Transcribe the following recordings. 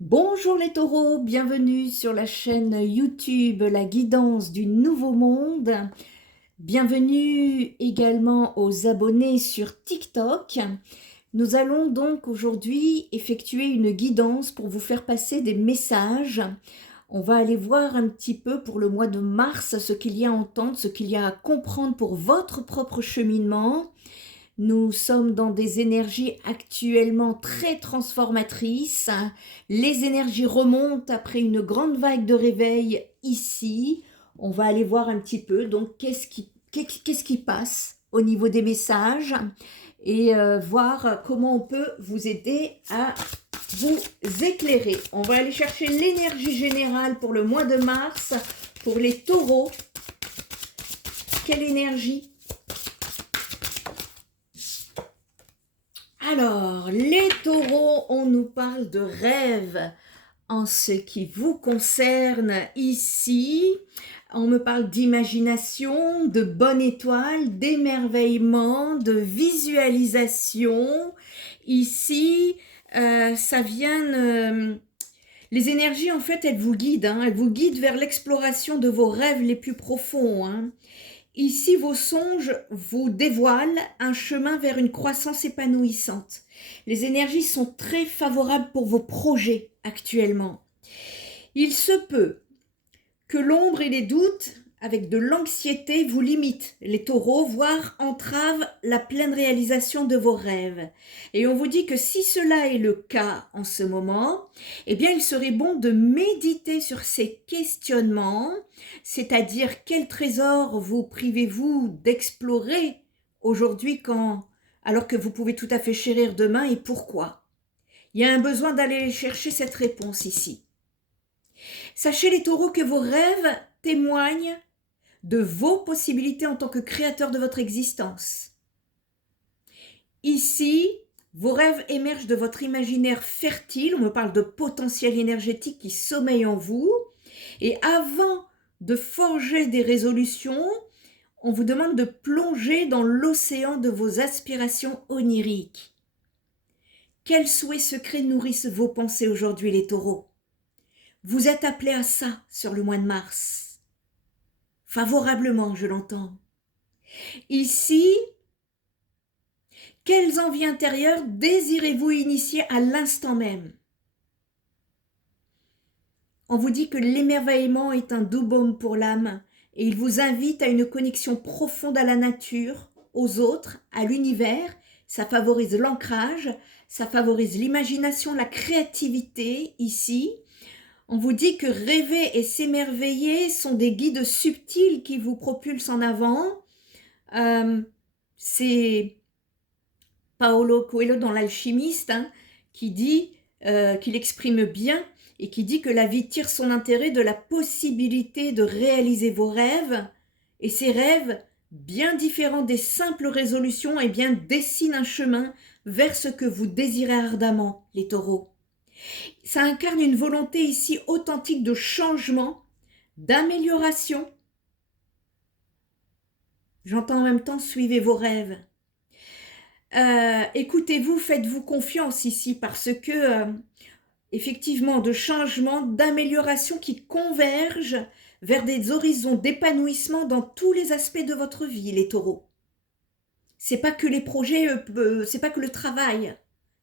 Bonjour les taureaux, bienvenue sur la chaîne YouTube La Guidance du Nouveau Monde. Bienvenue également aux abonnés sur TikTok. Nous allons donc aujourd'hui effectuer une guidance pour vous faire passer des messages. On va aller voir un petit peu pour le mois de mars ce qu'il y a à entendre, ce qu'il y a à comprendre pour votre propre cheminement. Nous sommes dans des énergies actuellement très transformatrices. Les énergies remontent après une grande vague de réveil ici. On va aller voir un petit peu donc qu'est-ce qui passe au niveau des messages et voir comment on peut vous aider à vous éclairer. On va aller chercher l'énergie générale pour le mois de mars pour les taureaux. Quelle énergie? Alors, les taureaux, on nous parle de rêve en ce qui vous concerne ici. On me parle d'imagination, de bonne étoile, d'émerveillement, de visualisation. Ici, ça vient... les énergies, en fait, elles vous guident. Elles vous guident vers l'exploration de vos rêves les plus profonds. Ici, vos songes vous dévoilent un chemin vers une croissance épanouissante. Les énergies sont très favorables pour vos projets actuellement. Il se peut que l'ombre et les doutes, avec de l'anxiété, vous limitent, les taureaux, voire entravent la pleine réalisation de vos rêves. Et on vous dit que si cela est le cas en ce moment, eh bien il serait bon de méditer sur ces questionnements, c'est-à-dire quel trésor vous privez-vous d'explorer aujourd'hui alors que vous pouvez tout à fait chérir demain et pourquoi? Il y a un besoin d'aller chercher cette réponse ici. Sachez les taureaux que vos rêves témoignent de vos possibilités en tant que créateur de votre existence. Ici, vos rêves émergent de votre imaginaire fertile, on me parle de potentiel énergétique qui sommeille en vous, et avant de forger des résolutions, on vous demande de plonger dans l'océan de vos aspirations oniriques. Quels souhaits secrets nourrissent vos pensées aujourd'hui, les taureaux? Vous êtes appelés à ça sur le mois de mars. Favorablement, je l'entends. Ici, quelles envies intérieures désirez-vous initier à l'instant même? On vous dit que l'émerveillement est un doux baume pour l'âme et il vous invite à une connexion profonde à la nature, aux autres, à l'univers. Ça favorise l'ancrage, ça favorise l'imagination, la créativité ici. On vous dit que rêver et s'émerveiller sont des guides subtils qui vous propulsent en avant. C'est Paolo Coelho dans l'Alchimiste qui dit, qu'il exprime bien et qui dit que la vie tire son intérêt de la possibilité de réaliser vos rêves et ces rêves, bien différents des simples résolutions, eh bien, dessinent un chemin vers ce que vous désirez ardemment, les taureaux. Ça incarne une volonté ici authentique de changement, d'amélioration. J'entends en même temps, suivez vos rêves. Écoutez-vous, faites-vous confiance ici parce que, effectivement, de changement, d'amélioration qui convergent vers des horizons d'épanouissement dans tous les aspects de votre vie, les taureaux. C'est pas que les projets, c'est pas que le travail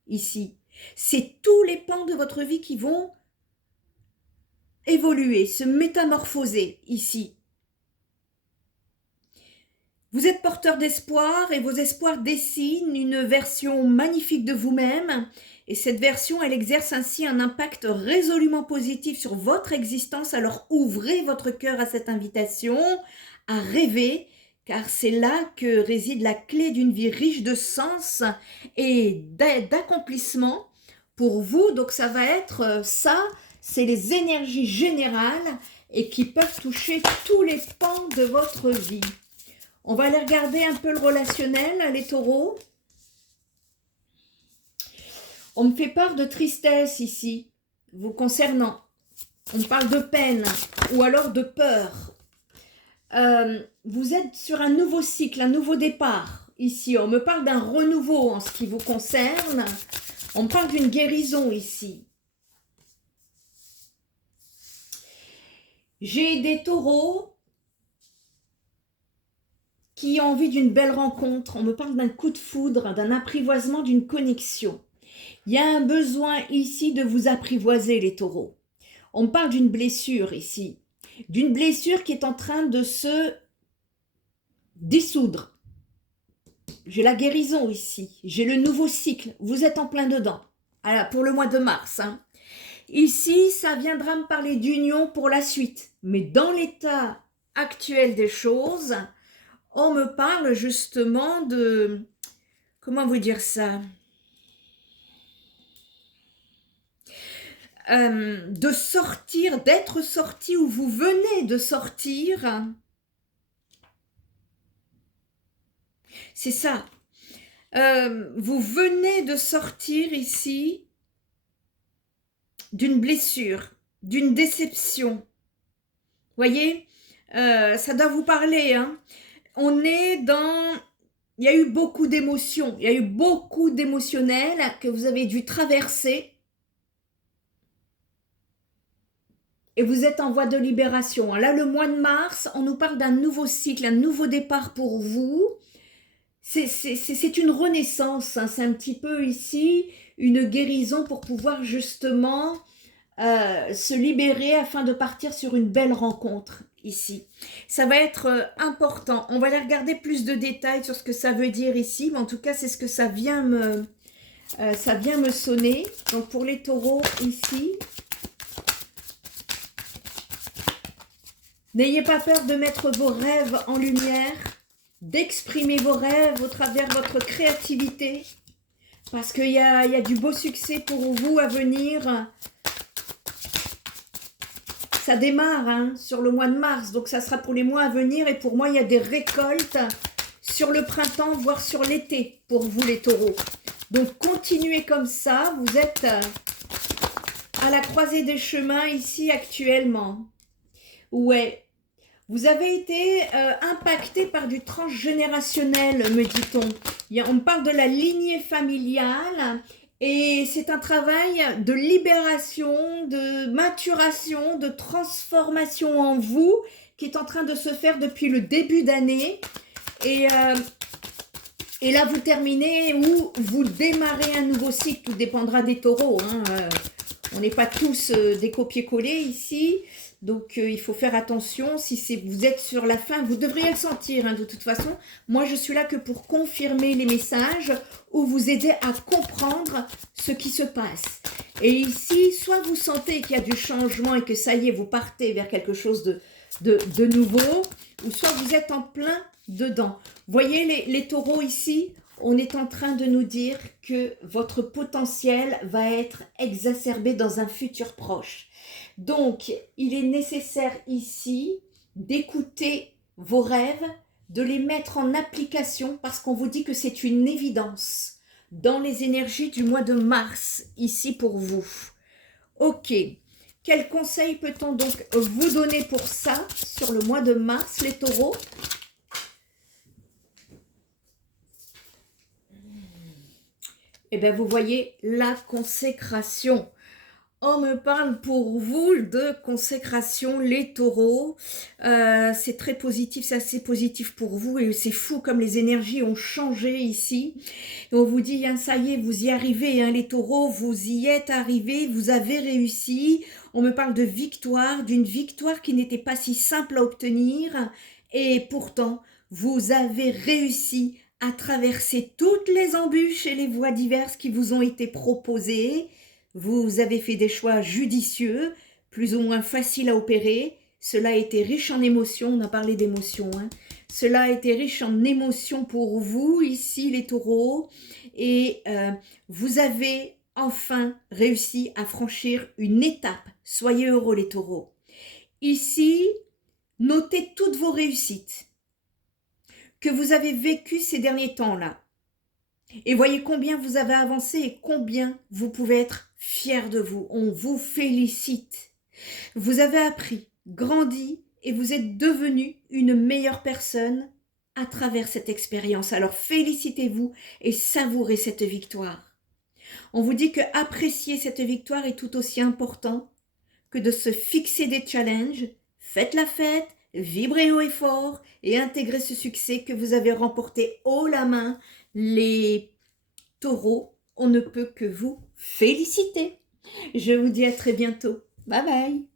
ici. C'est tous les pans de votre vie qui vont évoluer, se métamorphoser ici. Vous êtes porteur d'espoir et vos espoirs dessinent une version magnifique de vous-même et cette version, elle exerce ainsi un impact résolument positif sur votre existence. Alors ouvrez votre cœur à cette invitation à rêver car c'est là que réside la clé d'une vie riche de sens et d'accomplissement pour vous. Donc ça va être ça, c'est les énergies générales et qui peuvent toucher tous les pans de votre vie. On va aller regarder un peu le relationnel, les taureaux. On me fait part de tristesse ici, vous concernant. On parle de peine ou alors de peur. Vous êtes sur un nouveau cycle, un nouveau départ ici. On me parle d'un renouveau en ce qui vous concerne. On me parle d'une guérison ici. J'ai des taureaux qui ont envie d'une belle rencontre. On me parle d'un coup de foudre, d'un apprivoisement, d'une connexion. Il y a un besoin ici de vous apprivoiser, les taureaux. On me parle d'une blessure ici, d'une blessure qui est en train de se dissoudre. J'ai la guérison ici, j'ai le nouveau cycle, vous êtes en plein dedans. Alors, pour le mois de mars. Ici, ça viendra me parler d'union pour la suite. Mais dans l'état actuel des choses, on me parle justement de... Comment vous dire ça? De sortir, d'être sorti ou vous venez de sortir. C'est ça. Vous venez de sortir ici d'une blessure, d'une déception. Voyez, ça doit vous parler. Hein. On est dans... Il y a eu beaucoup d'émotions, il y a eu beaucoup d'émotionnel que vous avez dû traverser. Et vous êtes en voie de libération. Là, le mois de mars, on nous parle d'un nouveau cycle, un nouveau départ pour vous. C'est une renaissance, hein. C'est un petit peu ici une guérison pour pouvoir justement se libérer afin de partir sur une belle rencontre ici. Ça va être important. On va aller regarder plus de détails sur ce que ça veut dire ici, mais en tout cas, c'est ce que ça vient me sonner. Donc, pour les taureaux ici, n'ayez pas peur de mettre vos rêves en lumière, d'exprimer vos rêves au travers de votre créativité, parce qu'il y a du beau succès pour vous à venir. Ça démarre sur le mois de mars, donc ça sera pour les mois à venir. Et pour moi, il y a des récoltes sur le printemps, voire sur l'été, pour vous les taureaux. Donc, continuez comme ça. Vous êtes à la croisée des chemins ici actuellement. Ouais. Vous avez été impacté par du transgénérationnel, me dit-on. On me parle de la lignée familiale et c'est un travail de libération, de maturation, de transformation en vous qui est en train de se faire depuis le début d'année. Et là, vous terminez ou vous démarrez un nouveau cycle. Tout dépendra des taureaux. On n'est pas tous des copier-coller ici. Donc, il faut faire attention. Si vous êtes sur la fin, vous devriez le sentir de toute façon. Moi, je suis là que pour confirmer les messages ou vous aider à comprendre ce qui se passe. Et ici, soit vous sentez qu'il y a du changement et que ça y est, vous partez vers quelque chose de nouveau, ou soit vous êtes en plein dedans. Voyez les taureaux ici, on est en train de nous dire que votre potentiel va être exacerbé dans un futur proche. Donc, il est nécessaire ici d'écouter vos rêves, de les mettre en application parce qu'on vous dit que c'est une évidence dans les énergies du mois de mars ici pour vous. Ok, quel conseil peut-on donc vous donner pour ça sur le mois de mars, les taureaux ? Eh bien, vous voyez la consécration. On me parle pour vous de consécration, les taureaux. C'est très positif, c'est assez positif pour vous. Et c'est fou comme les énergies ont changé ici. Et on vous dit, ça y est, vous y arrivez, les taureaux, vous y êtes arrivés, vous avez réussi. On me parle de victoire, d'une victoire qui n'était pas si simple à obtenir. Et pourtant, vous avez réussi à traverser toutes les embûches et les voies diverses qui vous ont été proposées. Vous avez fait des choix judicieux, plus ou moins faciles à opérer. Cela a été riche en émotions, on a parlé d'émotions. Cela a été riche en émotions pour vous, ici les taureaux. Et vous avez enfin réussi à franchir une étape. Soyez heureux les taureaux. Ici, notez toutes vos réussites que vous avez vécues ces derniers temps-là. Et voyez combien vous avez avancé et combien vous pouvez être fiers de vous. On vous félicite. Vous avez appris, grandi et vous êtes devenu une meilleure personne à travers cette expérience. Alors félicitez-vous et savourez cette victoire. On vous dit que apprécier cette victoire est tout aussi important que de se fixer des challenges, faites la fête, vibrez haut et fort et intégrez ce succès que vous avez remporté haut la main. Les taureaux, on ne peut que vous féliciter. Je vous dis à très bientôt. Bye bye.